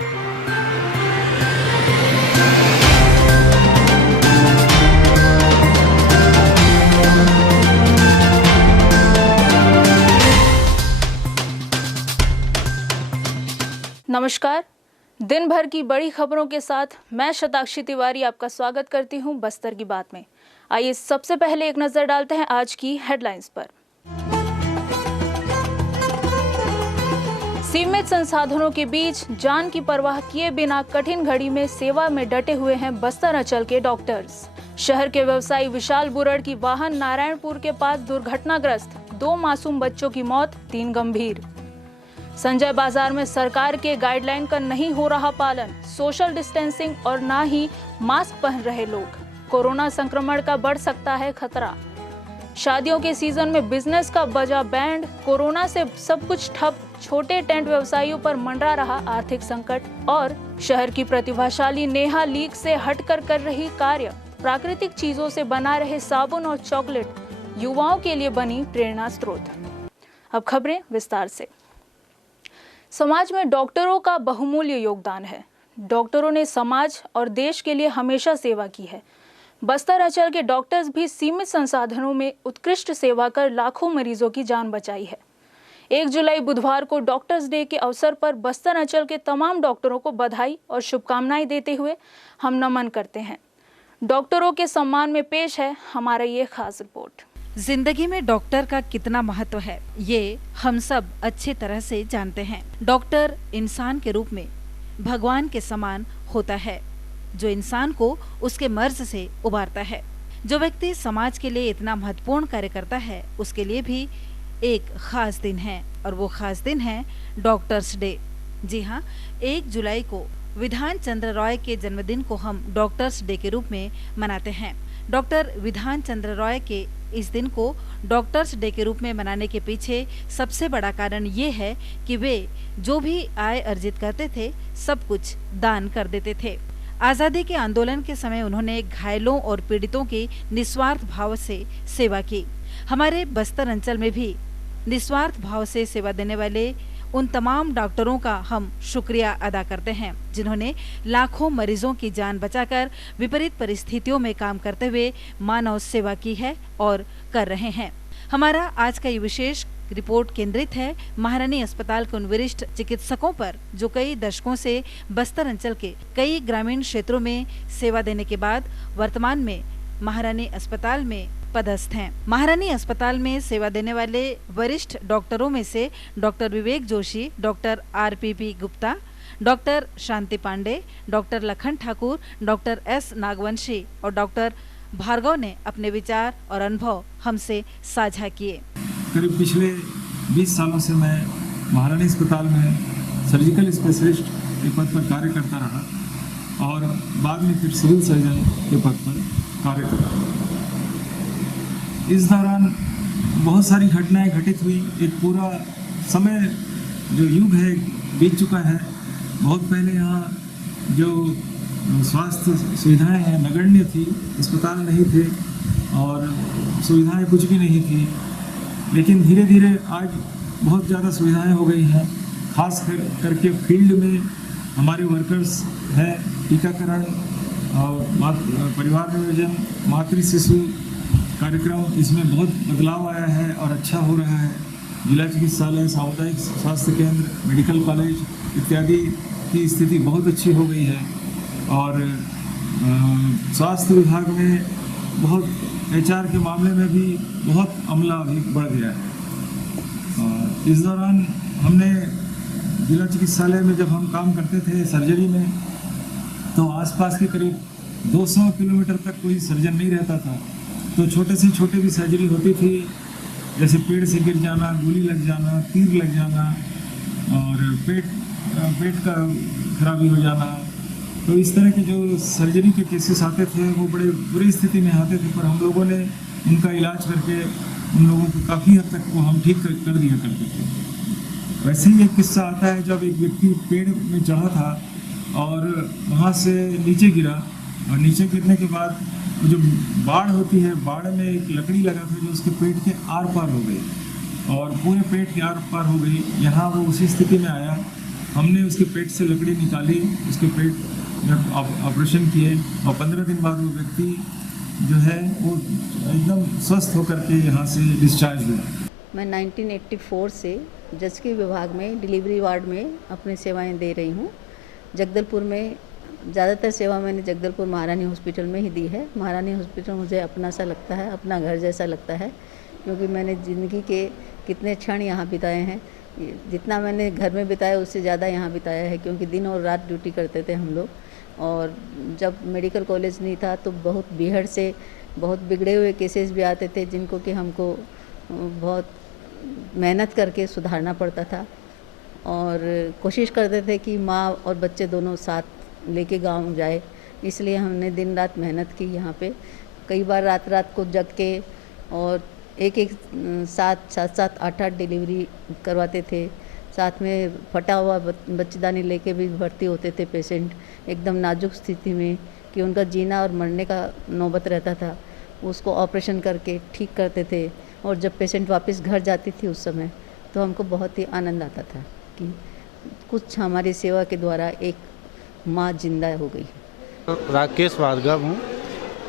नमस्कार। दिन भर की बड़ी खबरों के साथ मैं शताक्षी तिवारी आपका स्वागत करती हूं बस्तर की बात में। आइए सबसे पहले एक नजर डालते हैं आज की हेडलाइंस पर। सीमित संसाधनों के बीच जान की परवाह किए बिना कठिन घड़ी में सेवा में डटे हुए हैं बस्तर अंचल के डॉक्टर्स। शहर के व्यवसायी विशाल बुरड़ की वाहन नारायणपुर के पास दुर्घटनाग्रस्त, 2 मासूम बच्चों की मौत, 3 गंभीर। संजय बाजार में सरकार के गाइडलाइन का नहीं हो रहा पालन, सोशल डिस्टेंसिंग और ना ही मास्क पहन रहे लोग, कोरोना संक्रमण का बढ़ सकता है खतरा। शादियों के सीजन में बिजनेस का बजा बैंड, कोरोना से सब कुछ ठप, छोटे टेंट व्यवसायियों पर मंडरा रहा आर्थिक संकट। और शहर की प्रतिभाशाली नेहा लीक से हटकर कर रही कार्य, प्राकृतिक चीजों से बना रहे साबुन और चॉकलेट युवाओं के लिए बनी प्रेरणा स्रोत। अब खबरें विस्तार से। समाज में डॉक्टरों का बहुमूल्य योगदान है। डॉक्टरों ने समाज और देश के लिए हमेशा सेवा की है। बस्तर अंचल के डॉक्टर्स भी सीमित संसाधनों में उत्कृष्ट सेवा कर लाखों मरीजों की जान बचाई है। 1 जुलाई बुधवार को डॉक्टर्स डे के अवसर पर बस्तर अंचल के तमाम डॉक्टरों को बधाई और शुभकामनाएं देते हुए हम नमन करते हैं। डॉक्टरों के सम्मान में पेश है हमारा ये खास रिपोर्ट। जिंदगी में डॉक्टर का कितना महत्व है, ये हम सब अच्छी तरह से जानते हैं। डॉक्टर इंसान के रूप में भगवान के समान होता है, जो इंसान को उसके मर्ज से उबारता है। जो व्यक्ति समाज के लिए इतना महत्वपूर्ण कार्य करता है, उसके लिए भी एक खास दिन है, और वो खास दिन है डॉक्टर्स डे। जी हाँ, 1 जुलाई को विधान चंद्र रॉय के जन्मदिन को हम डॉक्टर्स डे के रूप में मनाते हैं। डॉक्टर विधान चंद्र रॉय के इस दिन को डॉक्टर्स डे के रूप में मनाने के पीछे सबसे बड़ा कारण ये है कि वे जो भी आय अर्जित करते थे, सब कुछ दान कर देते थे। आज़ादी के आंदोलन के समय उन्होंने घायलों और पीड़ितों की निस्वार्थ भाव से सेवा की। हमारे बस्तर अंचल में भी निस्वार्थ भाव से सेवा देने वाले उन तमाम डॉक्टरों का हम शुक्रिया अदा करते हैं, जिन्होंने लाखों मरीजों की जान बचाकर विपरीत परिस्थितियों में काम करते हुए मानव सेवा की है और कर रहे हैं। हमारा आज का ये विशेष रिपोर्ट केंद्रित है महारानी अस्पताल के उन वरिष्ठ चिकित्सकों पर, जो कई दशकों से बस्तर अंचल के कई ग्रामीण क्षेत्रों में सेवा देने के बाद वर्तमान में महारानी अस्पताल में पदस्थ हैं। महारानी अस्पताल में सेवा देने वाले वरिष्ठ डॉक्टरों में से doctor Vivek Joshi, doctor RPP Gupta, doctor Shanti Pandey, doctor Lakhan Thakur, doctor S Nagvanshi और डॉक्टर भार्गव ने अपने विचार और अनुभव हमसे साझा किए। करीब पिछले 20 सालों से मैं महारानी अस्पताल में सर्जिकल स्पेशलिस्ट के पद पर कार्य करता रहा और बाद में फिर सिविल सर्जन के पद पर कार्य करा। इस दौरान बहुत सारी घटनाएं घटित हुई। एक पूरा समय जो युग है बीत चुका है। बहुत पहले यहाँ जो स्वास्थ्य सुविधाएं हैं नगण्य थी, अस्पताल नहीं थे और सुविधाएं कुछ भी नहीं थी, लेकिन धीरे धीरे आज बहुत ज़्यादा सुविधाएं हो गई हैं। खास करके फील्ड में हमारे वर्कर्स हैं, टीकाकरण और परिवार नियोजन, मातृ शिशु कार्यक्रम, इसमें बहुत बदलाव आया है और अच्छा हो रहा है। जिला चिकित्सालय, सामुदायिक स्वास्थ्य केंद्र, मेडिकल कॉलेज इत्यादि की स्थिति बहुत अच्छी हो गई है और स्वास्थ्य विभाग में बहुत HR के मामले में भी बहुत अमला भी बढ़ गया है। इस दौरान हमने जिला चिकित्सालय में जब हम काम करते थे सर्जरी में, तो आसपास के करीब 200 किलोमीटर तक कोई सर्जन नहीं रहता था। तो छोटे से छोटे भी सर्जरी होती थी, जैसे पेड़ से गिर जाना, गोली लग जाना, तीर लग जाना और पेट का खराबी हो जाना। तो इस तरह के जो सर्जरी के केसेस आते थे वो बड़े बुरी स्थिति में आते थे, पर हम लोगों ने उनका इलाज करके उन लोगों को काफ़ी हद तक वो हम ठीक कर दिया करते थे। वैसे ही एक किस्सा आता है, जब एक व्यक्ति पेड़ में चढ़ा था और वहाँ से नीचे गिरा और नीचे गिरने के बाद जो बाढ़ होती है, बाढ़ में एक लकड़ी लगा था जो उसके पेट के आर पार हो गई और पूरे पेट के आर पार हो गई। यहाँ वो उसी स्थिति में आया हमने उसके पेट से लकड़ी निकाली, उसके पेट में ऑपरेशन किए और 15 दिन बाद वो व्यक्ति जो है वो एकदम स्वस्थ होकर के यहाँ से डिस्चार्ज हुआ। मैं 1984 से जचकी विभाग में डिलीवरी वार्ड में अपनी सेवाएं दे रही हूँ। जगदलपुर में ज़्यादातर सेवा मैंने जगदलपुर महारानी हॉस्पिटल में ही दी है। महारानी हॉस्पिटल मुझे अपना सा लगता है, अपना घर जैसा लगता है, क्योंकि मैंने ज़िंदगी के कितने क्षण यहाँ बिताए हैं। जितना मैंने घर में बिताया उससे ज़्यादा यहाँ बिताया है, क्योंकि दिन और रात ड्यूटी करते थे हम लोग। और जब मेडिकल कॉलेज नहीं था तो बहुत बीहड़ से बहुत बिगड़े हुए केसेस भी आते थे, जिनको कि हमको बहुत मेहनत करके सुधारना पड़ता था। और कोशिश करते थे कि माँ और बच्चे दोनों साथ लेके गांव जाए, इसलिए हमने दिन रात मेहनत की यहाँ पे। कई बार रात रात को जग के और एक सात 8 डिलीवरी करवाते थे। साथ में फटा हुआ बच्चेदानी लेके भी भर्ती होते थे पेशेंट, एकदम नाजुक स्थिति में कि उनका जीना और मरने का नौबत रहता था। उसको ऑपरेशन करके ठीक करते थे। और जब पेशेंट वापस घर जाती थी उस समय तो हमको बहुत ही आनंद आता था कि कुछ हमारी सेवा के द्वारा एक माँ जिंदा हो गई। राकेश भार्गव हूँ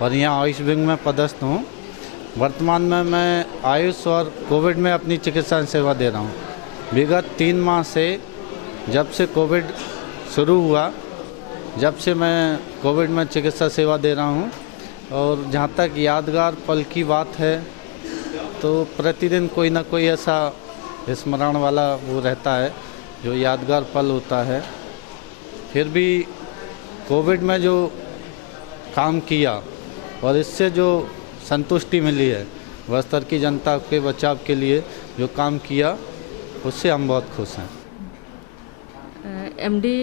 और यहाँ आयुष विंग में पदस्थ हूँ। वर्तमान में मैं आयुष और कोविड में अपनी चिकित्सा सेवा दे रहा हूँ। विगत 3 माह से जब से कोविड शुरू हुआ, जब से मैं कोविड में चिकित्सा सेवा दे रहा हूँ। और जहाँ तक यादगार पल की बात है तो प्रतिदिन कोई ना कोई ऐसा स्मरण वाला वो रहता है जो यादगार पल होता है। फिर भी कोविड में जो काम किया और इससे जो संतुष्टि मिली है, बस्तर की जनता के बचाव के लिए जो काम किया, उससे हम बहुत खुश हैं। एमडी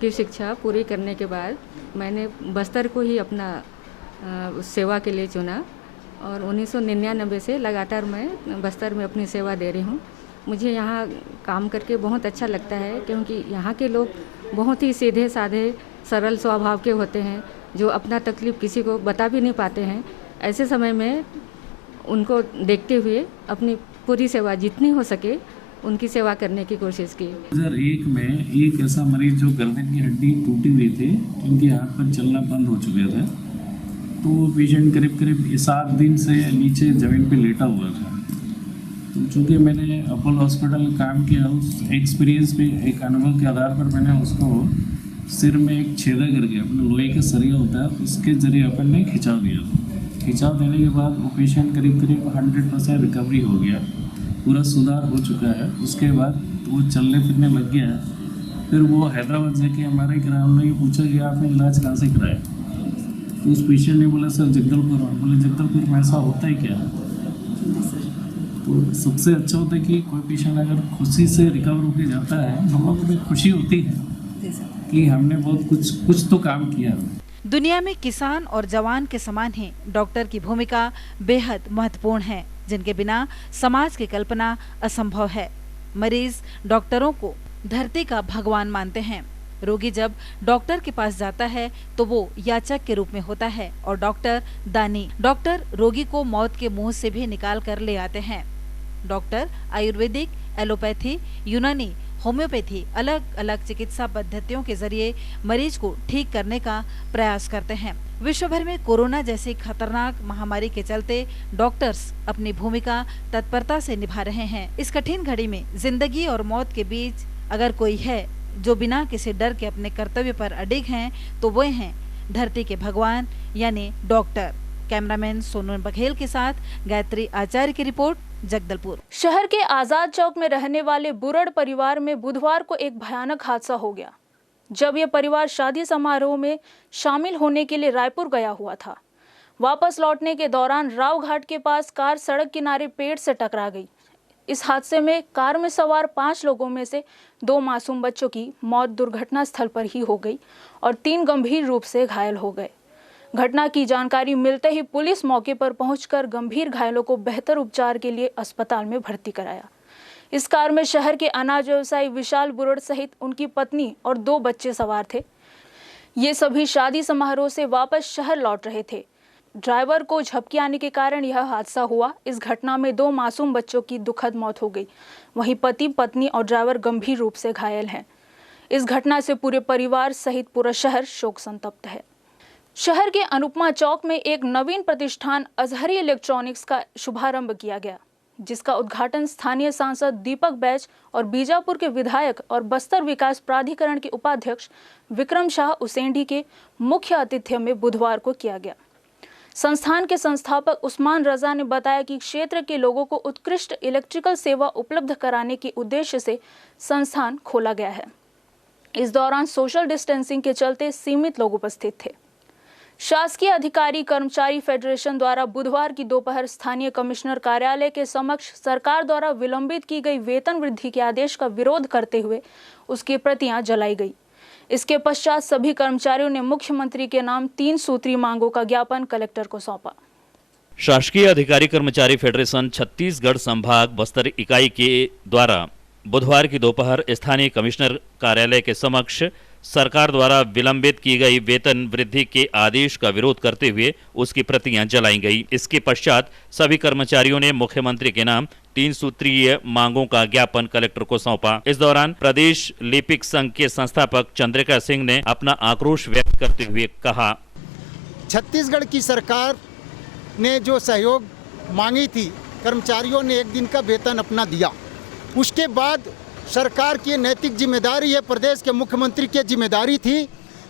की शिक्षा पूरी करने के बाद मैंने बस्तर को ही अपना सेवा के लिए चुना और 1999 से लगातार मैं बस्तर में अपनी सेवा दे रही हूँ। मुझे यहाँ काम करके बहुत अच्छा लगता है, क्योंकि यहाँ के लोग बहुत ही सीधे साधे सरल स्वभाव के होते हैं, जो अपना तकलीफ़ किसी को बता भी नहीं पाते हैं। ऐसे समय में उनको देखते हुए अपनी पूरी सेवा जितनी हो सके उनकी सेवा करने की कोशिश की। 2001 में एक ऐसा मरीज जो गर्दन की हड्डी टूटी हुई थी, उनके हाथ पर चलना बंद हो चुके थे, तो वो पेशेंट करीब 7 दिन से नीचे ज़मीन पे लेटा हुआ था। तो चूँकि मैंने अपोलो हॉस्पिटल में काम किया, उस एक्सपीरियंस पे, एक अनुभव के आधार पर मैंने उसको सिर में एक छेदा करके अपने लोहे का सरिया होता है उसके ज़रिए अपन ने खिंचाव दिया। खिंचाव देने के बाद वो पेशेंट करीब 100% रिकवरी हो गया, पूरा सुधार हो चुका है। उसके बाद वो चलने फिरने लग गया है। फिर वो हैदराबाद जाके हमारे ग्राम में पूछा कि आपने इलाज कहाँ से कराया, तो उस पेशेंट ने बोला सर जगदलपुर। बोले जगदलपुर में ऐसा होता है क्या? तो सबसे अच्छा होता है कि कोई पेशेंट अगर खुशी से रिकवर होकर जाता है, हम लोगों को भी खुशी होती है कि हमने बहुत कुछ तो काम किया। दुनिया में किसान और जवान के समान ही डॉक्टर की भूमिका बेहद महत्वपूर्ण है, जिनके बिना समाज की कल्पना असंभव है। मरीज डॉक्टरों को धरती का भगवान मानते हैं। रोगी जब डॉक्टर के पास जाता है तो वो याचक के रूप में होता है और डॉक्टर दानी। डॉक्टर रोगी को मौत के मुंह से भी निकाल कर ले आते हैं। डॉक्टर आयुर्वेदिक, एलोपैथी, यूनानी, होम्योपैथी अलग अलग चिकित्सा पद्धतियों के जरिए मरीज को ठीक करने का प्रयास करते हैं। विश्व भर में कोरोना जैसी खतरनाक महामारी के चलते डॉक्टर्स अपनी भूमिका तत्परता से निभा रहे हैं। इस कठिन घड़ी में जिंदगी और मौत के बीच अगर कोई है जो बिना किसी डर के अपने कर्तव्य पर अडिग हैं, तो वो हैं धरती के भगवान यानी डॉक्टर। कैमरामैन सोनू बघेल के साथ गायत्री आचार्य की रिपोर्ट, जगदलपुर। शहर के आजाद चौक में रहने वाले बुरड़ परिवार में बुधवार को एक भयानक हादसा हो गया, जब यह परिवार शादी समारोह में शामिल होने के लिए रायपुर गया हुआ था। वापस लौटने के दौरान राव घाट के पास कार सड़क किनारे पेड़ से टकरा गई। इस हादसे में कार में सवार 5 लोगों में से 2 मासूम बच्चों की मौत दुर्घटना स्थल पर ही हो गई और 3 गंभीर रूप से घायल हो गए। घटना की जानकारी मिलते ही पुलिस मौके पर पहुंचकर गंभीर घायलों को बेहतर उपचार के लिए अस्पताल में भर्ती कराया। इस कार में शहर के अनाज व्यवसायी विशाल बुरड़ सहित उनकी पत्नी और 2 बच्चे सवार थे। ये सभी शादी समारोह से वापस शहर लौट रहे थे। ड्राइवर को झपकी आने के कारण यह हादसा हुआ। इस घटना में 2 मासूम बच्चों की दुखद मौत हो गई, वहीं पति, पत्नी और ड्राइवर गंभीर रूप से घायल हैं। इस घटना से पूरे परिवार सहित पूरा शहर शोक संतप्त है। शहर के अनुपमा चौक में एक नवीन प्रतिष्ठान अजहरी इलेक्ट्रॉनिक्स का शुभारंभ किया गया, जिसका उद्घाटन स्थानीय सांसद दीपक बैज और बीजापुर के विधायक और बस्तर विकास प्राधिकरण के उपाध्यक्ष विक्रम शाह उसेंडी के मुख्य आतिथ्य में बुधवार को किया गया। संस्थान के संस्थापक उस्मान रजा ने बताया कि क्षेत्र के लोगों को उत्कृष्ट इलेक्ट्रिकल सेवा उपलब्ध कराने के उद्देश्य से संस्थान खोला गया है। इस दौरान सोशल डिस्टेंसिंग के चलते सीमित लोग उपस्थित थे। शासकीय अधिकारी कर्मचारी फेडरेशन द्वारा बुधवार की दोपहर स्थानीय कमिश्नर कार्यालय के समक्ष सरकार द्वारा विलंबित की गई वेतन वृद्धि के आदेश का विरोध करते हुए उसकी प्रतियां जलाई गई। इसके पश्चात सभी कर्मचारियों ने मुख्यमंत्री के नाम 3 सूत्री मांगों का ज्ञापन कलेक्टर को सौंपा। शासकीय अधिकारी कर्मचारी फेडरेशन छत्तीसगढ़ संभाग बस्तर इकाई के द्वारा बुधवार की दोपहर स्थानीय कमिश्नर कार्यालय के समक्ष सरकार द्वारा विलंबित की गई वेतन वृद्धि के आदेश का विरोध करते हुए उसकी प्रतियां जलाई गई। इसके पश्चात सभी कर्मचारियों ने मुख्यमंत्री के नाम 3 सूत्रीय मांगों का ज्ञापन कलेक्टर को सौंपा। इस दौरान प्रदेश लिपिक संघ के संस्थापक चंद्रिका सिंह ने अपना आक्रोश व्यक्त करते हुए कहा, छत्तीसगढ़ की सरकार ने जो सहयोग मांगी थी, कर्मचारियों ने 1 दिन का वेतन अपना दिया। उसके बाद सरकार की नैतिक जिम्मेदारी है, प्रदेश के मुख्यमंत्री की जिम्मेदारी थी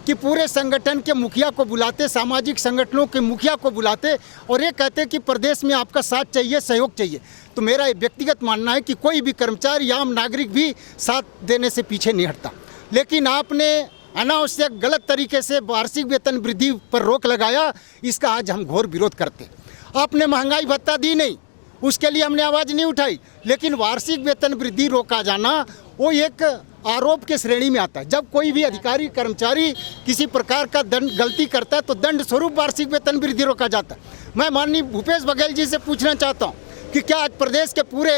कि पूरे संगठन के मुखिया को बुलाते, सामाजिक संगठनों के मुखिया को बुलाते और ये कहते कि प्रदेश में आपका साथ चाहिए, सहयोग चाहिए। तो मेरा व्यक्तिगत मानना है कि कोई भी कर्मचारी, आम नागरिक भी साथ देने से पीछे नहीं हटता। लेकिन आपने अनावश्यक गलत तरीके से वार्षिक वेतन वृद्धि पर रोक लगाया, इसका आज हम घोर विरोध करते। आपने महंगाई भत्ता दी नहीं, उसके लिए हमने आवाज़ नहीं उठाई, लेकिन वार्षिक वेतन वृद्धि रोका जाना वो एक आरोप के श्रेणी में आता है। जब कोई भी अधिकारी कर्मचारी किसी प्रकार का दंड गलती करता है तो दंड स्वरूप वार्षिक वेतन वृद्धि रोका जाता है। मैं माननीय भूपेश बघेल जी से पूछना चाहता हूँ कि क्या आज प्रदेश के पूरे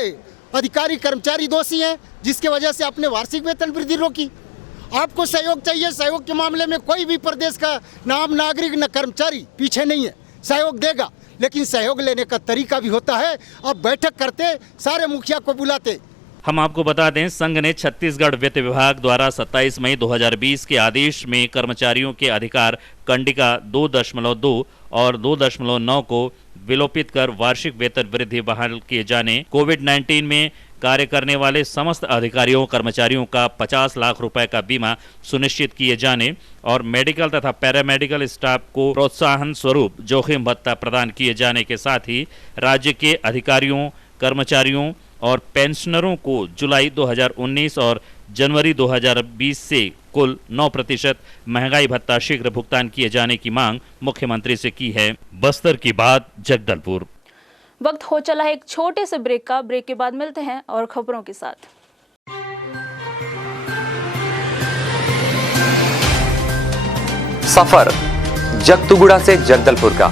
अधिकारी कर्मचारी दोषी हैं जिसकी वजह से आपने वार्षिक वेतन वृद्धि रोकी? आपको सहयोग चाहिए, सहयोग के मामले में कोई भी प्रदेश का नाम नागरिक न कर्मचारी पीछे नहीं है, सहयोग देगा। लेकिन सहयोग लेने का तरीका भी होता है। अब बैठक करते, सारे मुखिया को बुलाते। हम आपको बता दें, संघ ने छत्तीसगढ़ वित्त विभाग द्वारा 27 मई 2020 के आदेश में कर्मचारियों के अधिकार कंडिका 2.2 और 2.9 को विलोपित कर वार्षिक वेतन वृद्धि बहाल किए जाने, कोविड-19 में कार्य करने वाले समस्त अधिकारियों कर्मचारियों का 50 लाख रुपए का बीमा सुनिश्चित किए जाने और मेडिकल तथा पैरामेडिकल स्टाफ को प्रोत्साहन स्वरूप जोखिम भत्ता प्रदान किए जाने के साथ ही राज्य के अधिकारियों, कर्मचारियों और पेंशनरों को जुलाई 2019 और जनवरी 2020 से कुल 9% महंगाई भत्ता शीघ्र भुगतान किए जाने की मांग मुख्यमंत्री से की है। बस्तर की बात, जगदलपुर। वक्त हो चला है एक छोटे से ब्रेक का। ब्रेक के बाद मिलते हैं और खबरों के साथ। सफर जगतुगुड़ा से जगदलपुर का,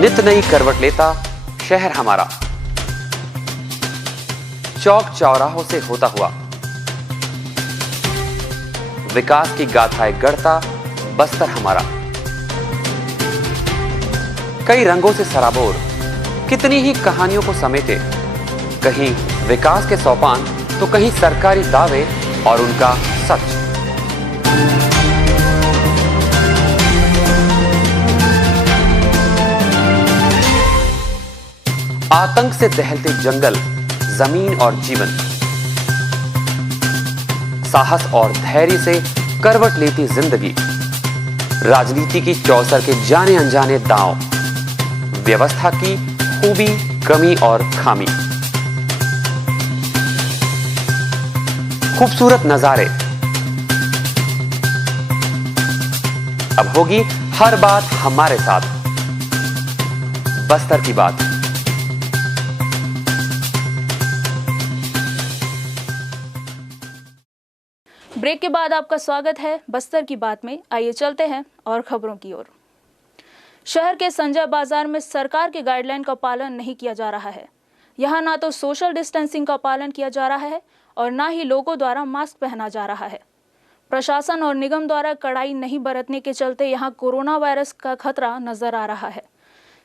नित नई करवट लेता शहर हमारा, चौक चौराहों से होता हुआ विकास की गाथाएं गढ़ता बस्तर हमारा। कई रंगों से सराबोर कितनी ही कहानियों को समेटे, कहीं विकास के सोपान तो कहीं सरकारी दावे और उनका सच। आतंक से दहलते जंगल, जमीन और जीवन, साहस और धैर्य से करवट लेती जिंदगी, राजनीति की चौसर के जाने अनजाने दांव, व्यवस्था की खूबी, कमी और खामी, खूबसूरत नजारे। अब होगी हर बात हमारे साथ, बस्तर की बात। ब्रेक के बाद आपका स्वागत है बस्तर की बात में। आइए चलते हैं और खबरों की ओर। शहर के संजय बाजार में सरकार के गाइडलाइन का पालन नहीं किया जा रहा है। यहाँ ना तो सोशल डिस्टेंसिंग का पालन किया जा रहा है और ना ही लोगों द्वारा मास्क पहना जा रहा है। प्रशासन और निगम द्वारा कड़ाई नहीं बरतने के चलते यहाँ कोरोना वायरस का खतरा नजर आ रहा है।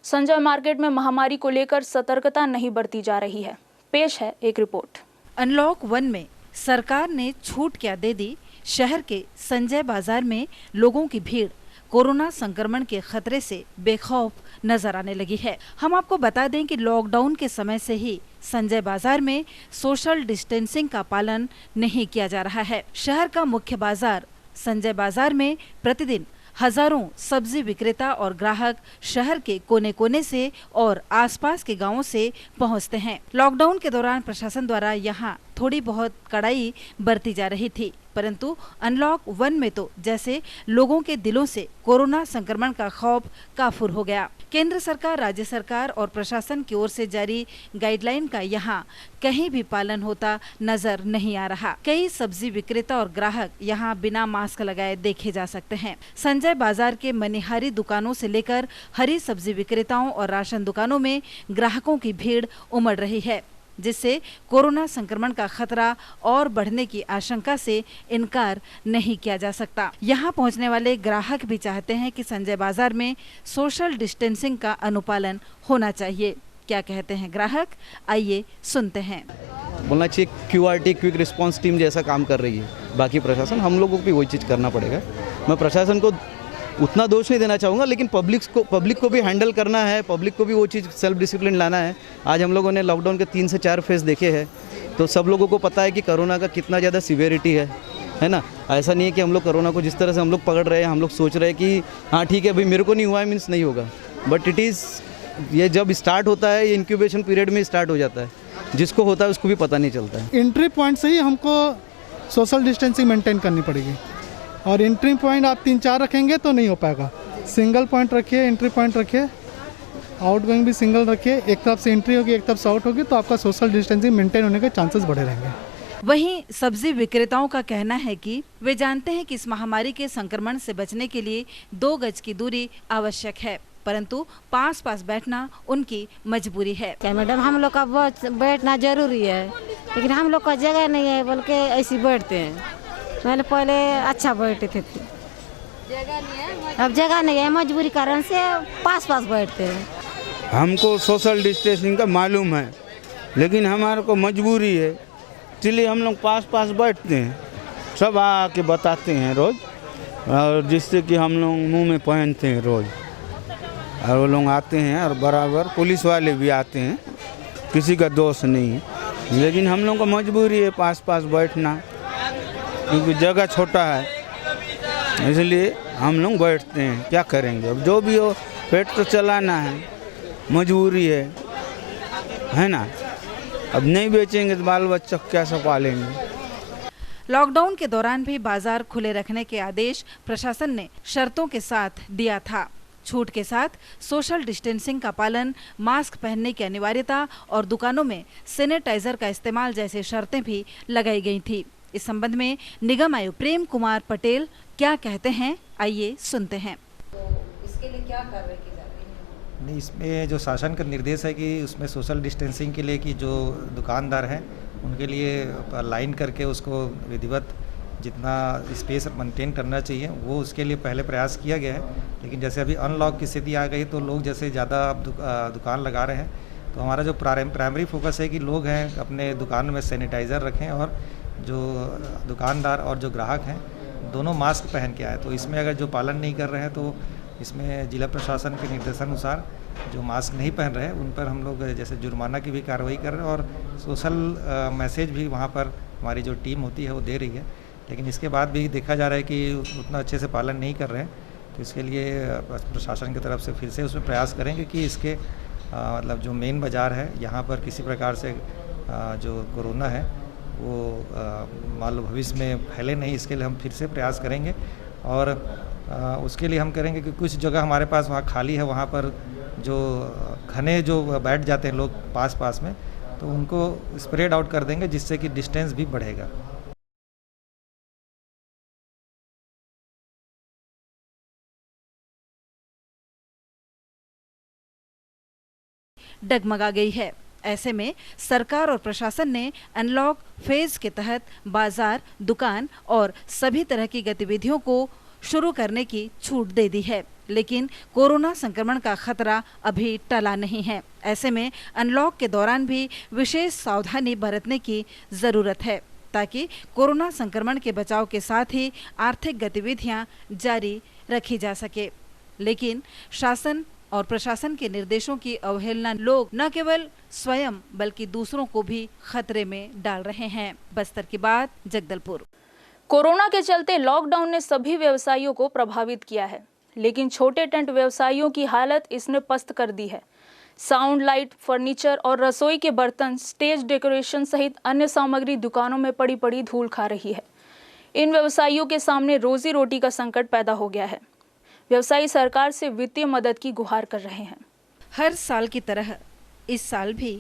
संजय मार्केट में महामारी को लेकर सतर्कता नहीं बरती जा रही है। पेश है एक रिपोर्ट। अनलॉक 1 में सरकार ने छूट क्या दे दी। शहर के संजय बाजार में लोगों की भीड़ कोरोना संक्रमण के खतरे से बेखौफ नजर आने लगी है। हम आपको बता दें कि लॉकडाउन के समय से ही संजय बाजार में सोशल डिस्टेंसिंग का पालन नहीं किया जा रहा है। शहर का मुख्य बाजार संजय बाजार में प्रतिदिन हजारों सब्जी विक्रेता और ग्राहक शहर के कोने कोने से और आसपास के गांवों से पहुंचते हैं। लॉकडाउन के दौरान प्रशासन द्वारा यहां थोड़ी बहुत कड़ाई बरती जा रही थी, परंतु अनलॉक 1 में तो जैसे लोगों के दिलों से कोरोना संक्रमण का खौफ काफूर हो गया। केंद्र सरकार, राज्य सरकार और प्रशासन की ओर से जारी गाइडलाइन का यहाँ कहीं भी पालन होता नजर नहीं आ रहा। कई सब्जी विक्रेता और ग्राहक यहाँ बिना मास्क लगाए देखे जा सकते हैं। संजय बाजार के मनिहारी दुकानों से लेकर हरी सब्जी विक्रेताओं और राशन दुकानों में ग्राहकों की भीड़ उमड़ रही है, जिससे कोरोना संक्रमण का खतरा और बढ़ने की आशंका से इनकार नहीं किया जा सकता। यहाँ पहुँचने वाले ग्राहक भी चाहते हैं कि संजय बाजार में सोशल डिस्टेंसिंग का अनुपालन होना चाहिए। क्या कहते हैं ग्राहक, आइए सुनते हैं। बोलना चाहिए QRT क्विक रिस्पांस टीम जैसा काम कर रही है। बाकी प्रशासन, हम लोगों को भी वही चीज़ करना पड़ेगा। मैं प्रशासन को उतना दोष नहीं देना चाहूँगा, लेकिन पब्लिक को भी हैंडल करना है, पब्लिक को भी वो चीज़ सेल्फ डिसिप्लिन लाना है। आज हम लोगों ने लॉकडाउन के 3 से 4 फेज देखे हैं, तो सब लोगों को पता है कि कोरोना का कितना ज़्यादा सीवियरिटी है ना। ऐसा नहीं है कि हम लोग कोरोना को जिस तरह से हम लोग पकड़ रहे हैं, हम लोग सोच रहे हैं कि हाँ ठीक है भाई मेरे को नहीं हुआ है मीन्स नहीं होगा, बट इट इज़ ये जब स्टार्ट होता है ये इंक्यूबेशन पीरियड में स्टार्ट हो जाता है, जिसको होता है उसको भी पता नहीं चलता है। एंट्री पॉइंट से ही हमको सोशल डिस्टेंसिंग मेंटेन करनी पड़ेगी, और एंट्री पॉइंट आप 3-4 रखेंगे तो नहीं हो पाएगा। सिंगल पॉइंट रखिए, एंट्री पॉइंट रखिए, आउटगोइंग भी सिंगल रखिए। एक तरफ से एंट्री होगी, एक तरफ से आउट होगी, तो आपका सोशल डिस्टेंसिंग मेंटेन होने के चांसेस बढ़े रहेंगे। वहीं सब्जी विक्रेताओं का कहना है कि वे जानते हैं कि इस महामारी के संक्रमण से बचने के लिए 2 गज की दूरी आवश्यक है, परंतु पास बैठना उनकी मजबूरी है। क्या मैडम, हम लोग का बैठना जरूरी है, लेकिन हम लोग का जगह नहीं है, बल्कि ऐसे बैठते हैं। पहले अच्छा बैठते थे, अब जगह नहीं है, मजबूरी कारण से पास बैठते हैं। हमको सोशल डिस्टेंसिंग का मालूम है, लेकिन हमारे को मजबूरी है, इसलिए हम लोग पास बैठते हैं। सब आके बताते हैं रोज़, और जिससे कि हम लोग मुंह में पहनते हैं रोज़, और वो लोग आते हैं और बराबर पुलिस वाले भी आते हैं, किसी का दोष नहीं है, लेकिन हम लोग को मजबूरी है पास बैठना, क्योंकि जगह छोटा है, इसलिए हम लोग बैठते हैं। क्या करेंगे, अब जो भी हो पेट तो चलाना है, मजबूरी है ना। अब नहीं बेचेंगे तो बाल बच्चा कैसे पालेंगे। लॉकडाउन के दौरान भी बाजार खुले रखने के आदेश प्रशासन ने शर्तों के साथ दिया था। छूट के साथ सोशल डिस्टेंसिंग का पालन, मास्क पहनने की अनिवार्यता और दुकानों में सैनिटाइजर का इस्तेमाल जैसी शर्तें भी लगाई गई थी। इस संबंध में निगम आयुक्त प्रेम कुमार पटेल क्या कहते हैं, आइए सुनते हैं। इसके लिए क्या कार्रवाई की जाती है? नहीं, इसमें जो शासन का निर्देश है कि उसमें सोशल डिस्टेंसिंग के लिए कि जो दुकानदार हैं उनके लिए लाइन करके उसको विधिवत जितना स्पेस मेंटेन करना चाहिए वो उसके लिए पहले प्रयास किया गया है। लेकिन जैसे अभी अनलॉक की स्थिति आ गई तो लोग जैसे ज़्यादा दुकान लगा रहे हैं, तो हमारा जो प्राइमरी फोकस है कि लोग हैं अपने दुकान में सैनिटाइज़र रखें, और जो दुकानदार और जो ग्राहक हैं दोनों मास्क पहन के आए। तो इसमें अगर जो पालन नहीं कर रहे हैं तो इसमें जिला प्रशासन के निर्देशानुसार जो मास्क नहीं पहन रहे हैं उन पर हम लोग जैसे जुर्माना की भी कार्रवाई कर रहे हैं, और सोशल मैसेज भी वहाँ पर हमारी जो टीम होती है वो दे रही है। लेकिन इसके बाद भी देखा जा रहा है कि उतना अच्छे से पालन नहीं कर रहे हैं, तो इसके लिए प्रशासन की तरफ से फिर से उसमें प्रयास करेंगे कि इसके मतलब जो मेन बाज़ार है यहाँ पर किसी प्रकार से जो कोरोना है वो मान लो भविष्य में फैले नहीं, इसके लिए हम फिर से प्रयास करेंगे। और उसके लिए हम करेंगे कि कुछ जगह हमारे पास वहाँ खाली है, वहाँ पर जो घने जो बैठ जाते हैं लोग पास में, तो उनको स्प्रेड आउट कर देंगे, जिससे कि डिस्टेंस भी बढ़ेगा। डगमगा गई है। ऐसे में सरकार और प्रशासन ने अनलॉक फेज के तहत बाजार, दुकान और सभी तरह की गतिविधियों को शुरू करने की छूट दे दी है, लेकिन कोरोना संक्रमण का खतरा अभी टला नहीं है। ऐसे में अनलॉक के दौरान भी विशेष सावधानी बरतने की जरूरत है। ताकि कोरोना संक्रमण के बचाव के साथ ही आर्थिक गतिविधियां जारी रखी जा सके। लेकिन शासन और प्रशासन के निर्देशों की अवहेलना लोग न केवल स्वयं बल्कि दूसरों को भी खतरे में डाल रहे हैं। बस्तर की बात, जगदलपुर। कोरोना के चलते लॉकडाउन ने सभी व्यवसायियों को प्रभावित किया है, लेकिन छोटे टेंट व्यवसायियों की हालत इसने पस्त कर दी है। साउंड, लाइट, फर्नीचर और रसोई के बर्तन, स्टेज डेकोरेशन सहित अन्य सामग्री दुकानों में पड़ी पड़ी धूल खा रही है। इन व्यवसायियों के सामने रोजी रोटी का संकट पैदा हो गया है। व्यवसायी सरकार से वित्तीय मदद की गुहार कर रहे हैं। हर साल की तरह इस साल भी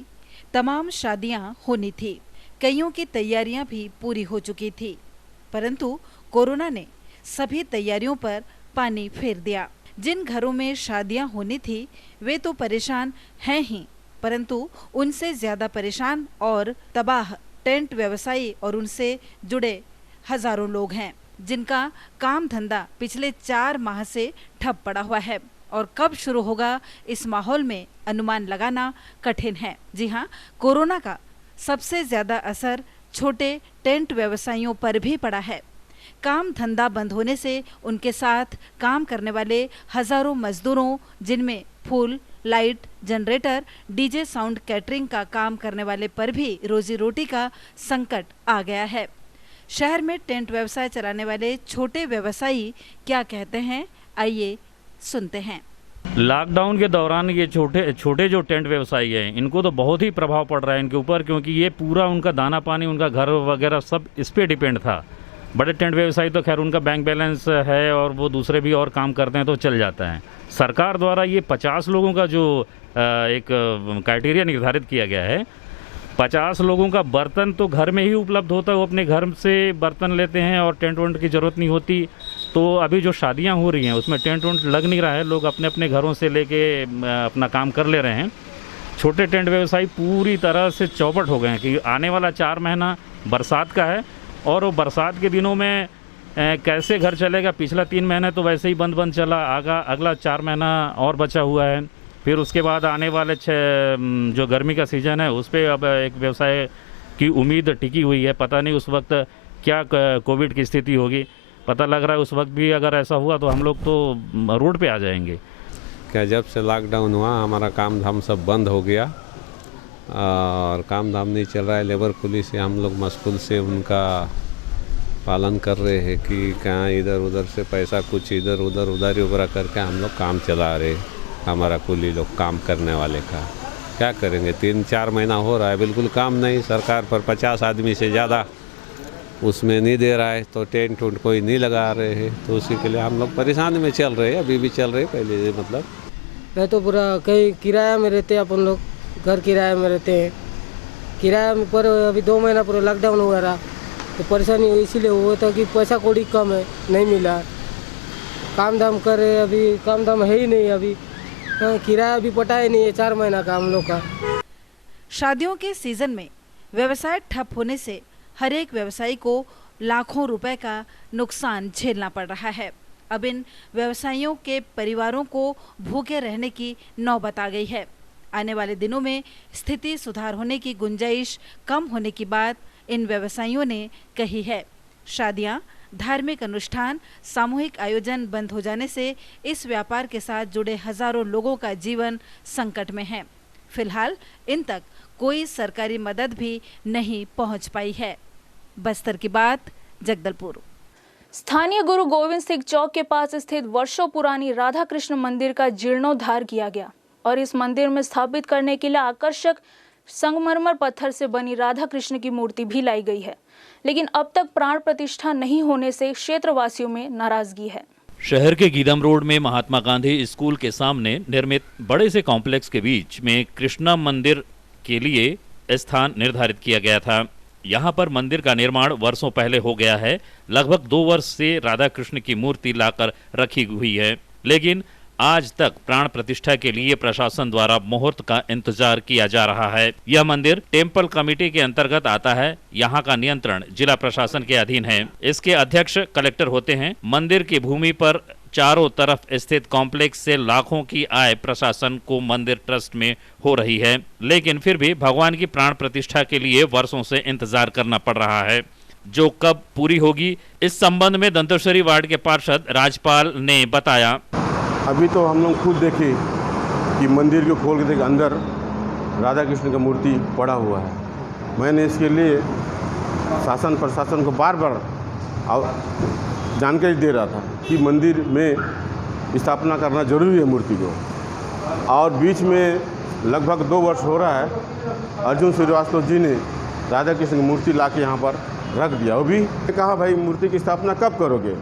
तमाम शादियां होनी थी। कईयों की तैयारियां भी पूरी हो चुकी थी, परंतु कोरोना ने सभी तैयारियों पर पानी फेर दिया। जिन घरों में शादियां होनी थी वे तो परेशान हैं ही, परंतु उनसे ज्यादा परेशान और तबाह टेंट व्यवसायी और उनसे जुड़े हजारों लोग हैं, जिनका काम धंधा पिछले 4 माह से ठप पड़ा हुआ है और कब शुरू होगा इस माहौल में अनुमान लगाना कठिन है। जी हाँ, कोरोना का सबसे ज्यादा असर छोटे टेंट व्यवसायियों पर भी पड़ा है। काम धंधा बंद होने से उनके साथ काम करने वाले हजारों मजदूरों, जिनमें फूल, light, generator, DJ, sound, catering का काम करने वाले पर भी रोजी रोटी का संकट आ गया है। शहर में टेंट व्यवसाय चलाने वाले छोटे व्यवसायी क्या कहते हैं, आइए सुनते हैं। लॉकडाउन के दौरान ये छोटे जो टेंट व्यवसायी हैं, इनको तो बहुत ही प्रभाव पड़ रहा है इनके ऊपर, क्योंकि ये पूरा उनका दाना पानी, उनका घर वगैरह सब इस पे डिपेंड था। बड़े टेंट व्यवसायी तो खैर उनका बैंक बैलेंस है और वो दूसरे भी और काम करते हैं तो चल जाता है। सरकार द्वारा ये 50 लोगों का जो एक क्राइटेरिया निर्धारित किया गया है, 50 लोगों का बर्तन तो घर में ही उपलब्ध होता है, वो अपने घर से बर्तन लेते हैं और टेंट वेंट की ज़रूरत नहीं होती। तो अभी जो शादियां हो रही हैं उसमें टेंट वेंट लग नहीं रहा है, लोग अपने अपने घरों से लेके अपना काम कर ले रहे हैं। छोटे टेंट व्यवसायी पूरी तरह से चौपट हो गए हैं कि आने वाला 4 महीना बरसात का है और वो बरसात के दिनों में कैसे घर चलेगा। पिछला 3 महीने तो वैसे ही बंद चला, अगला 4 महीना और बचा हुआ है। फिर उसके बाद आने वाले जो गर्मी का सीज़न है उस पर अब एक व्यवसाय की उम्मीद टिकी हुई है। पता नहीं उस वक्त क्या कोविड की स्थिति होगी, पता लग रहा है उस वक्त भी अगर ऐसा हुआ तो हम लोग तो रोड पे आ जाएंगे। क्या जब से लॉकडाउन हुआ हमारा काम धाम सब बंद हो गया और काम धाम नहीं चल रहा है। लेबर पुलिस से हम लोग मशगूल से उनका पालन कर रहे हैं कि कहाँ इधर उधर से पैसा कुछ इधर उधर उधारी उभरा करके हम लोग काम चला रहे। हमारा कुली लोग काम करने वाले का क्या करेंगे, 3-4 महीना हो रहा है बिल्कुल काम नहीं। सरकार पर 50 आदमी से ज़्यादा उसमें नहीं दे रहा है, तो टेंट वेंट कोई नहीं लगा रहे हैं, तो उसी के लिए हम लोग परेशानी में चल रहे हैं। अभी भी चल रहे हैं, पहले मतलब मैं तो पूरा कहीं किराया में रहते हैं, अपन लोग घर किराया में रहते हैं। किराया में पर अभी 2 महीना पूरा लॉकडाउन हुआ रहा तो परेशानी इसीलिए हुआ था कि पैसा कौड़ी कम है, नहीं मिला। काम धाम कर रहे, अभी काम धाम है ही नहीं, अभी किराया भी पटाया नहीं है 4 महीना का हम लोग का। शादियों के सीजन में व्यवसाय ठप होने से हर एक व्यवसायी को लाखों रुपए का नुकसान झेलना पड़ रहा है। अब इन व्यवसायियों के परिवारों को भूखे रहने की नौबत आ गई है। आने वाले दिनों में स्थिति सुधार होने की गुंजाइश कम होने की बात इन व्यवसायियों ने कही है। शादियां, धार्मिक अनुष्ठान, सामूहिक आयोजन बंद हो जाने से इस व्यापार के साथ जुड़े हजारों लोगों का जीवन संकट में है। फिलहाल इन तक कोई सरकारी मदद भी नहीं पहुंच पाई है। बस्तर की बात, जगदलपुर। स्थानीय गुरु गोविंद सिंह चौक के पास स्थित वर्षों पुरानी राधा कृष्ण मंदिर का जीर्णोद्धार किया गया और इस मंदिर में स्थापित करने के लिए आकर्षक संगमरमर पत्थर से बनी राधा कृष्ण की मूर्ति भी लाई गई है, लेकिन अब तक प्राण प्रतिष्ठा नहीं होने से क्षेत्रवासियों में नाराजगी है। शहर के गीदम रोड में महात्मा गांधी स्कूल के सामने निर्मित बड़े से कॉम्प्लेक्स के बीच में कृष्णा मंदिर के लिए स्थान निर्धारित किया गया था। यहाँ पर मंदिर का निर्माण वर्षों पहले हो गया है। लगभग 2 वर्ष से राधा कृष्ण की मूर्ति लाकर रखी हुई है, लेकिन आज तक प्राण प्रतिष्ठा के लिए प्रशासन द्वारा मुहूर्त का इंतजार किया जा रहा है। यह मंदिर टेम्पल कमेटी के अंतर्गत आता है। यहाँ का नियंत्रण जिला प्रशासन के अधीन है। इसके अध्यक्ष कलेक्टर होते हैं। मंदिर की भूमि पर चारों तरफ स्थित कॉम्प्लेक्स से लाखों की आय प्रशासन को मंदिर ट्रस्ट में हो रही है, लेकिन फिर भी भगवान की प्राण प्रतिष्ठा के लिए वर्षों से इंतजार करना पड़ रहा है। जो कब पूरी होगी, इस संबंध में दंतेश्वरी वार्ड के पार्षद राजपाल ने बताया। अभी तो हम लोग खुद देखे कि मंदिर को खोल के देखे, अंदर राधा कृष्ण का मूर्ति पड़ा हुआ है। मैंने इसके लिए शासन प्रशासन को बार बार जानकारी दे रहा था कि मंदिर में स्थापना करना जरूरी है मूर्ति को। और बीच में लगभग 2 वर्ष हो रहा है, अर्जुन श्रीवास्तव जी ने राधा कृष्ण की मूर्ति ला के यहाँ पर रख दिया। वो भी कहा भाई मूर्ति की स्थापना कब करोगे,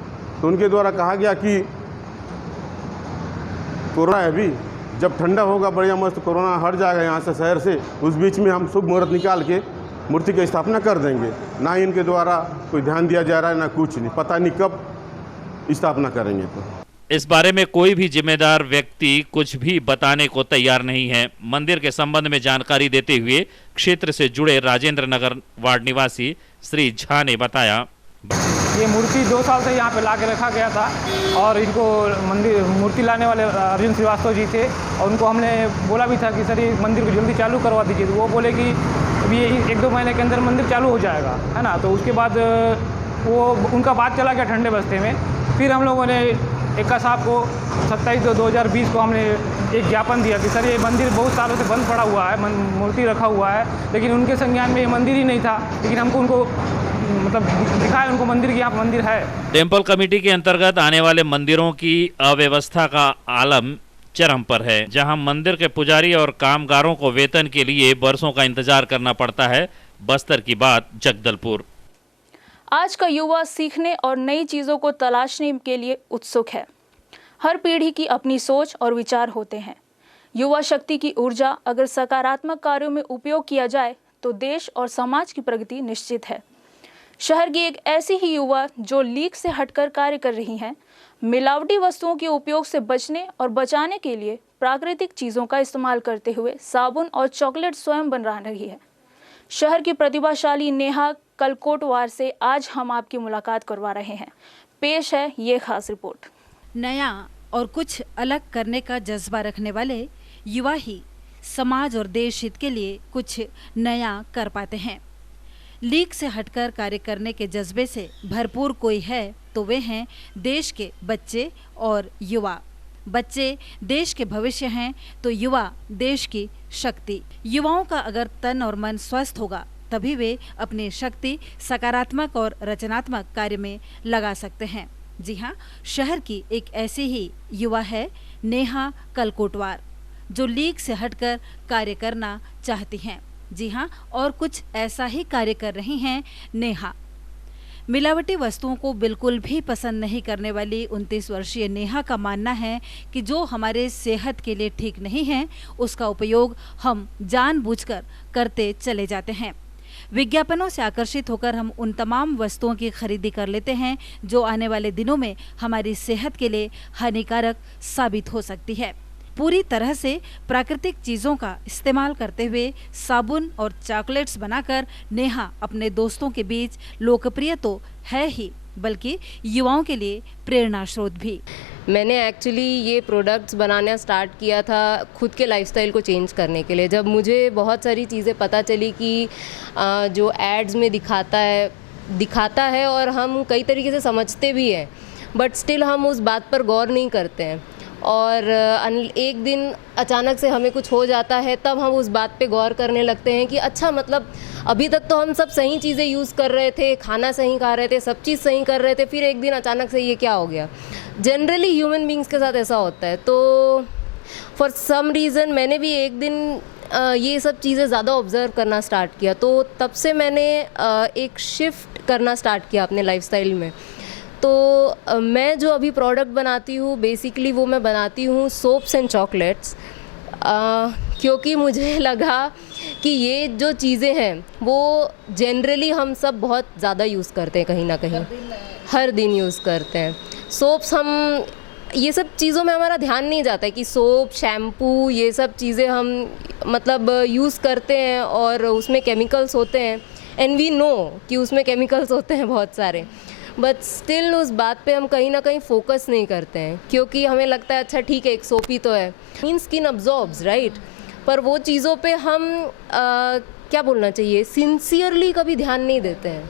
तो उनके द्वारा कहा गया कि कोरोना है, अभी जब ठंडा होगा बढ़िया मस्त कोरोना हट जाएगा यहाँ से शहर से, उस बीच में हम शुभ मुहूर्त निकाल के मूर्ति की स्थापना कर देंगे। ना ही इनके द्वारा कोई ध्यान दिया जा रहा है, ना कुछ नहीं, पता नहीं कब स्थापना करेंगे। तो इस बारे में कोई भी जिम्मेदार व्यक्ति कुछ भी बताने को तैयार नहीं है। मंदिर के संबंध में जानकारी देते हुए क्षेत्र से जुड़े राजेंद्र नगर वार्ड निवासी श्री झा ने बताया, ये मूर्ति 2 साल से यहाँ पे ला के रखा गया था और इनको मूर्ति लाने वाले अर्जुन श्रीवास्तव जी थे और उनको हमने बोला भी था कि सर ये मंदिर को जल्दी चालू करवा दीजिए। तो वो बोले कि अभी 1-2 महीने के अंदर मंदिर चालू हो जाएगा, है ना। तो उसके बाद वो उनका बात चला गया ठंडे बस्ते में। फिर हम लोगों ने एक्का साहब को 27/2/2020 को हमने एक ज्ञापन दिया कि सर ये मंदिर बहुत सालों से बंद पड़ा हुआ है, मूर्ति रखा हुआ है, लेकिन उनके संज्ञान में ये मंदिर ही नहीं था। लेकिन हमको उनको मतलब दिखाया उनको मंदिर की, यहाँ मंदिर है। टेम्पल कमेटी के अंतर्गत आने वाले मंदिरों की अव्यवस्था का आलम चरम पर है, जहां मंदिर के पुजारी और कामगारों को वेतन के लिए बरसों का इंतजार करना पड़ता है। बस्तर की बात, जगदलपुर। आज का युवा सीखने और नई चीज़ों को तलाशने के लिए उत्सुक है। हर पीढ़ी की अपनी सोच और विचार होते हैं। युवा शक्ति की ऊर्जा अगर सकारात्मक कार्यों में उपयोग किया जाए तो देश और समाज की प्रगति निश्चित है। शहर की एक ऐसी ही युवा जो लीक से हटकर कार्य कर रही हैं, मिलावटी वस्तुओं के उपयोग से बचने और बचाने के लिए प्राकृतिक चीज़ों का इस्तेमाल करते हुए साबुन और चॉकलेट स्वयं बना रही है। शहर की प्रतिभाशाली नेहा कलकोटवार से आज हम आपकी मुलाकात करवा रहे हैं। पेश है ये खास रिपोर्ट। नया और कुछ अलग करने का जज्बा रखने वाले युवा ही समाज और देश हित के लिए कुछ नया कर पाते हैं। लीक से हटकर कार्य करने के जज्बे से भरपूर कोई है तो वे हैं देश के बच्चे और युवा। बच्चे देश के भविष्य हैं तो युवा देश की शक्ति। युवाओं का अगर तन और मन स्वस्थ होगा तभी वे अपनी शक्ति सकारात्मक और रचनात्मक कार्य में लगा सकते हैं। जी हाँ, शहर की एक ऐसी ही युवा है नेहा कलकोटवार, जो लीक से हटकर कार्य करना चाहती हैं। जी हाँ, और कुछ ऐसा ही कार्य कर रही हैं नेहा। मिलावटी वस्तुओं को बिल्कुल भी पसंद नहीं करने वाली 29 वर्षीय नेहा का मानना है कि जो हमारे सेहत के लिए ठीक नहीं है उसका उपयोग हम जानबूझकर करते चले जाते हैं। विज्ञापनों से आकर्षित होकर हम उन तमाम वस्तुओं की खरीदी कर लेते हैं जो आने वाले दिनों में हमारी सेहत के लिए हानिकारक साबित हो सकती है। पूरी तरह से प्राकृतिक चीज़ों का इस्तेमाल करते हुए साबुन और चॉकलेट्स बनाकर नेहा अपने दोस्तों के बीच लोकप्रिय तो है ही बल्कि युवाओं के लिए प्रेरणा स्रोत भी। मैंने एक्चुअली ये प्रोडक्ट्स बनाना स्टार्ट किया था खुद के लाइफस्टाइल को चेंज करने के लिए। जब मुझे बहुत सारी चीज़ें पता चली कि जो एड्स में दिखाता है और हम कई तरीके से समझते भी हैं, बट स्टिल हम उस बात पर गौर नहीं करते हैं और एक दिन अचानक से हमें कुछ हो जाता है, तब हम उस बात पे गौर करने लगते हैं कि अच्छा, मतलब अभी तक तो हम सब सही चीज़ें यूज़ कर रहे थे, खाना सही खा रहे थे, सब चीज़ सही कर रहे थे, फिर एक दिन अचानक से ये क्या हो गया। जनरली ह्यूमन बींग्स के साथ ऐसा होता है। तो फॉर सम रीज़न मैंने भी एक दिन ये सब चीज़ें ज़्यादा ऑब्ज़र्व करना स्टार्ट किया, तो तब से मैंने एक शिफ्ट करना स्टार्ट किया अपने लाइफस्टाइल में। तो मैं जो अभी प्रोडक्ट बनाती हूँ बेसिकली वो मैं बनाती हूँ सोप्स एंड चॉकलेट्स, क्योंकि मुझे लगा कि ये जो चीज़ें हैं वो जनरली हम सब बहुत ज़्यादा यूज़ करते हैं, कहीं ना कहीं हर दिन यूज़ करते हैं। सोप्स हम ये सब चीज़ों में हमारा ध्यान नहीं जाता है कि सोप, शैम्पू, ये सब चीज़ें हम मतलब यूज़ करते हैं और उसमें केमिकल्स होते हैं एंड वी नो कि उसमें केमिकल्स होते हैं बहुत सारे, बट स्टिल उस बात पे हम कहीं ना कहीं फोकस नहीं करते हैं क्योंकि हमें लगता है अच्छा ठीक है एक सोप ही तो है, मीन स्किन अब्जॉर्ब्स राइट, पर वो चीज़ों पे हम क्या बोलना चाहिए, सिंसियरली कभी ध्यान नहीं देते हैं।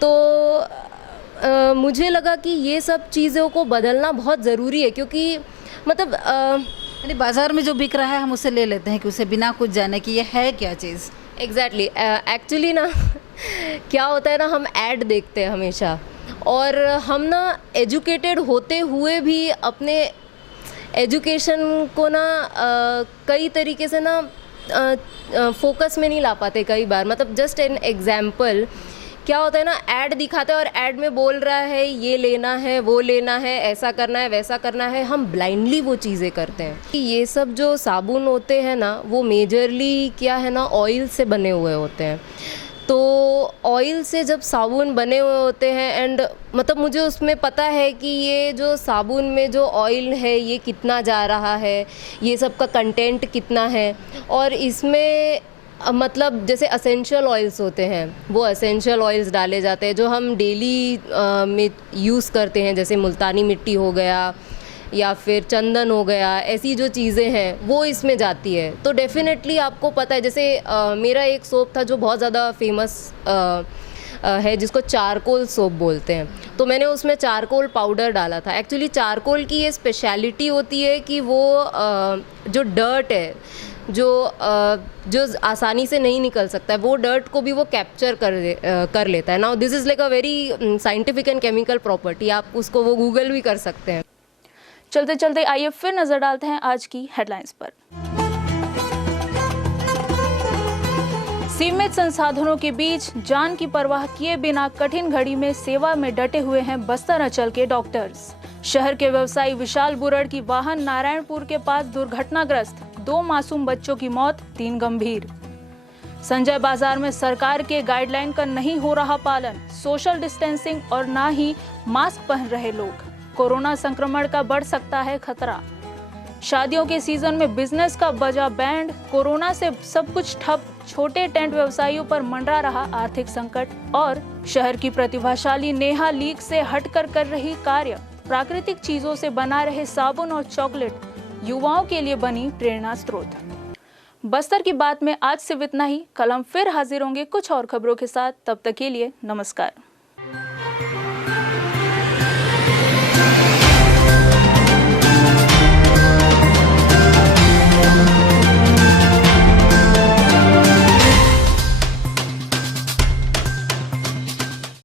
तो मुझे लगा कि ये सब चीज़ों को बदलना बहुत ज़रूरी है, क्योंकि मतलब यानी बाजार में जो बिक रहा है हम उसे ले लेते हैं कि उसे बिना कुछ जाने कि ये है क्या चीज़। एग्जैक्टली एक्चुअली ना क्या होता है ना, हम ऐड देखते हैं हमेशा, और हम ना एजुकेटेड होते हुए भी अपने एजुकेशन को ना कई तरीके से ना फोकस में नहीं ला पाते कई बार। मतलब जस्ट एन एग्जाम्पल, क्या होता है ना, ऐड दिखाते हैं और ऐड में बोल रहा है ये लेना है, वो लेना है, ऐसा करना है, वैसा करना है, हम ब्लाइंडली वो चीज़ें करते हैं। ये सब जो साबुन होते हैं ना, वो मेजरली क्या है ना, ऑयल से बने हुए होते हैं। तो ऑयल से जब साबुन बने हुए होते हैं एंड मतलब मुझे उसमें पता है कि ये जो साबुन में जो ऑयल है ये कितना जा रहा है, ये सब का कंटेंट कितना है, और इसमें मतलब जैसे असेंशियल ऑयल्स होते हैं वो असेंशियल ऑयल्स डाले जाते हैं जो हम डेली में यूज़ करते हैं, जैसे मुल्तानी मिट्टी हो गया या फिर चंदन हो गया, ऐसी जो चीज़ें हैं वो इसमें जाती है। तो डेफिनेटली आपको पता है, जैसे मेरा एक सोप था जो बहुत ज़्यादा फेमस है जिसको चारकोल सोप बोलते हैं, तो मैंने उसमें चारकोल पाउडर डाला था। एक्चुअली चारकोल की ये स्पेशलिटी होती है कि वो जो डर्ट है जो आसानी से नहीं निकल सकता है, वो डर्ट को भी वो कैप्चर कर लेता है। Now this is like a very scientific and chemical property, आप उसको वो गूगल भी कर सकते हैं। चलते चलते आइए फिर नजर डालते हैं आज की हेडलाइंस पर। सीमित संसाधनों के बीच जान की परवाह किए बिना कठिन घड़ी में सेवा में डटे हुए हैं बस्तर अंचल के डॉक्टर्स। शहर के व्यवसायी विशाल बुरड़ की वाहन नारायणपुर के पास दुर्घटनाग्रस्त, 2 मासूम बच्चों की मौत, 3 गंभीर। संजय बाजार में सरकार के गाइडलाइन का नहीं हो रहा पालन, सोशल डिस्टेंसिंग और ना ही मास्क पहन रहे लोग, कोरोना संक्रमण का बढ़ सकता है खतरा। शादियों के सीजन में बिजनेस का बजा बैंड, कोरोना से सब कुछ ठप, छोटे टेंट व्यवसायियों पर मंडरा रहा आर्थिक संकट। और शहर की प्रतिभाशाली नेहा लीक से हटकर कर रही कार्य, प्राकृतिक चीजों से बना रहे साबुन और चॉकलेट युवाओं के लिए बनी प्रेरणा स्रोत। बस्तर की बात में आज सिर्फ इतना ही। कल हम फिर हाजिर होंगे कुछ और खबरों के साथ, तब तक के लिए नमस्कार।